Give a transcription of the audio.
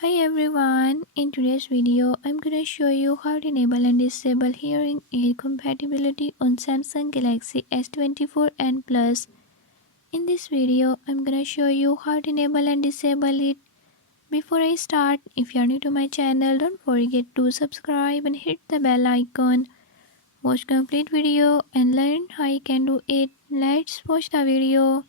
Hi everyone, in today's video I'm gonna show you how to enable and disable hearing aid compatibility on Samsung Galaxy S24 and Plus. In this video I'm gonna show you how to enable and disable it. Before I start, if you are new to my channel, don't forget to subscribe and hit the bell icon. Watch complete video and learn how you can do it. Let's watch the video.